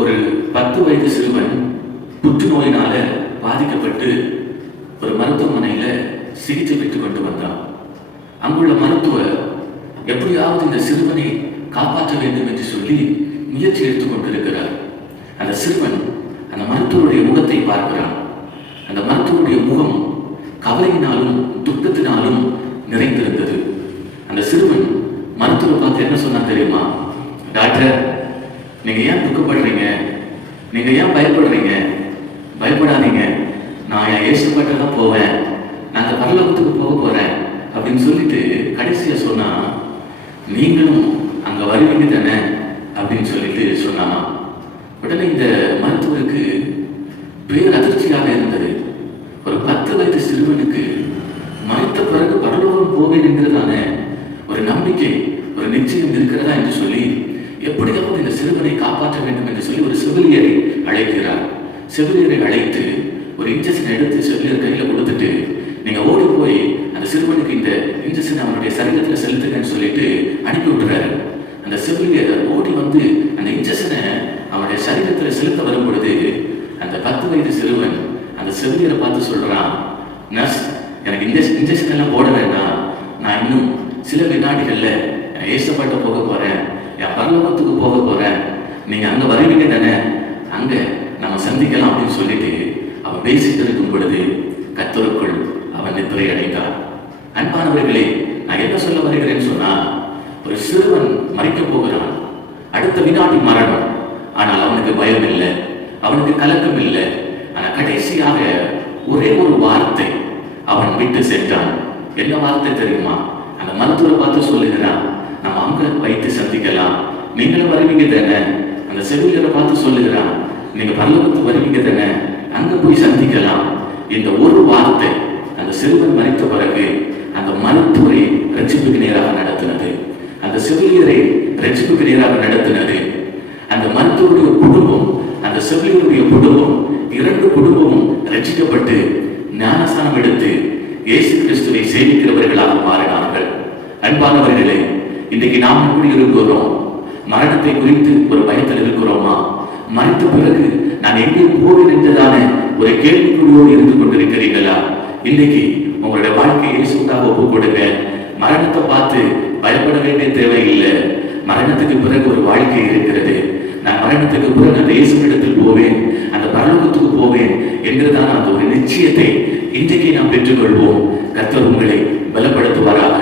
ஒரு 10 வயது சிறுவன் புற்றுநோயினால பாதிக்கப்பட்டு ஒரு மருத்துவமனையில சிகிச்சை பெற்றுக் கொண்டு வந்தான். அங்குள்ள மருத்துவர் எப்படியாவது இந்த சிறுவனை காப்பாற்ற வேண்டும் என்று சொல்லி முயற்சி எடுத்துக் கொண்டிருக்கிறார். அந்த சிறுவன் அந்த மருத்துவருடைய முகத்தை பார்க்கிறான். அந்த மருத்துவருடைய முகம் கவலையினாலும் துக்கத்தினாலும் நிறைந்திருந்தது. அந்த சிறுவன் மருத்துவரை பார்த்து என்ன சொன்னா தெரியுமா? டாக்டர், நீங்க ஏன் துக்கப்படுறீங்க? நீங்க ஏன் பயப்படுறீங்க? பயப்படாதீங்க, நான் என் இயேசுபாட்ட தான் போவேன், நான் அந்த பரலோகத்துக்கு போக போறேன் அப்படின்னு சொல்லிட்டு கடைசியா சொன்னா, நீங்களும் அங்க வருவீங்க தானே அப்படின்னு சொல்லிட்டு சொன்னாமா. உடனே இந்த மருத்துவருக்கு பேர் அதிர்ச்சியாக இருந்தது. ஒரு 10 வயது சிறுவனுக்கு மறைத்த பிறகு பரலோகம் போவேன் என்கிறதான ஒரு நம்பிக்கை, ஒரு நிச்சயம் இருக்கிறதா என்று சொல்லி எப்படியாவது இந்த சிறுவனை காப்பாற்ற வேண்டும் என்று சொல்லி ஒரு செவிலியரை அழைக்கிறார். செவிலியரை அழைத்து ஒரு இன்ஜெக்ஷன் எடுத்து செவிலியர் கையில் கொடுத்துட்டு, நீங்க ஓடி போய் அந்த சிறுவனுக்கு இந்த இன்ஜெக்ஷன் அவனுடைய சரீரத்தில் செலுத்துங்கன்னு சொல்லிட்டு அனுப்பி விட்டுறாரு. அந்த செவிலியர் ஓடி வந்து அந்த இன்ஜெக்ஷனை அவனுடைய சரீரத்தில் செலுத்த வரும் பொழுது அந்த 10 வயது சிறுவன் அந்த செவிலியரை பார்த்து சொல்றான், நர்ஸ், எனக்கு இன்ஜெக்ஷன் எல்லாம் போட வேண்டாம், நான் இன்னும் சில வினாடிகள்ல ஏசப்பாட்ட போக போறேன், என் பரலோகத்துக்கு போக போறேன், நீங்க அங்க வருவீங்க தானே, அங்க நம்ம சந்திக்கலாம் அப்படின்னு சொல்லிட்டு அவன் பேசிட்டு இருக்கும் பொழுது கர்த்தருக்குள் அவன் நித்திரை அடைந்தான். அன்பானவர்களே, நான் என்ன சொல்ல வருகிறேன்னு சொன்னா, ஒரு சிறுவன் மறிக்க போகிறான், அடுத்த வினாடி மரணம். ஆனால் அவனுக்கு பயம் இல்லை, அவனுக்கு கலக்கம் இல்லை. ஆனா கடைசியாக ஒரே ஒரு வார்த்தை அவன் விட்டு சென்றான். என்ன வார்த்தை தெரியுமா? அந்த மருத்துவரை பார்த்து சொல்லுகிறான், நம்ம அங்க வைத்து சந்திக்கலாம், நீங்களும் வருவீங்க தானே. அந்த செவிலியரை பார்த்து சொல்லுகிறான், நீங்க பரலோகத்துக்கு வருவீங்க தானே, அங்க போய் சந்திக்கலாம். இந்த ஒரு வார்த்தை அந்த சிறுவன் மறித்த பிறகு அந்த மருத்துவரை ரட்சிப்புக்கு நேராக நடத்தினது, அந்த செவிலியரை ரட்சிப்புக்கு நேராக நடத்தினது. அந்த மருத்துவருடைய குடும்பம், அந்த செவிலியருடைய குடும்பம், 2 குடும்பமும் ரட்சிக்கப்பட்டு ஞானஸ்தானம் எடுத்து இயேசு கிறிஸ்துவை சேவிக்கிறவர்களாக மாறினார்கள். அன்பானவர்களே, இன்றைக்கு நாம் எப்படி இருக்கிறோம்? மரணத்தை குறித்து ஒரு பயத்தில் இருக்கிறோமா? மறித்த பிறகு நான் எங்கே போவேன் என்றதான ஒரு கேள்விக்குறியோடு இருந்து கொண்டிருக்கிறீர்களா? இன்றைக்கு உங்களுடைய வாழ்க்கையை இயேசுவுக்காக ஒப்புக் கொடுங்க. மரணத்தை பார்த்து பயப்பட வேண்டிய தேவையில்லை. மரணத்துக்கு பிறகு ஒரு வாழ்க்கை இருக்கிறது. நான் மரணத்துக்கு பிறகு அந்த இயேசுவிடத்தில் போவேன், அந்த பரலோகத்துக்கு போவேன் என்கிறதான அந்த ஒரு நிச்சயத்தை இன்றைக்கு நாம் பெற்றுக்கொள்வோம். கர்த்தர் உங்களை பலப்படுத்துவாராக.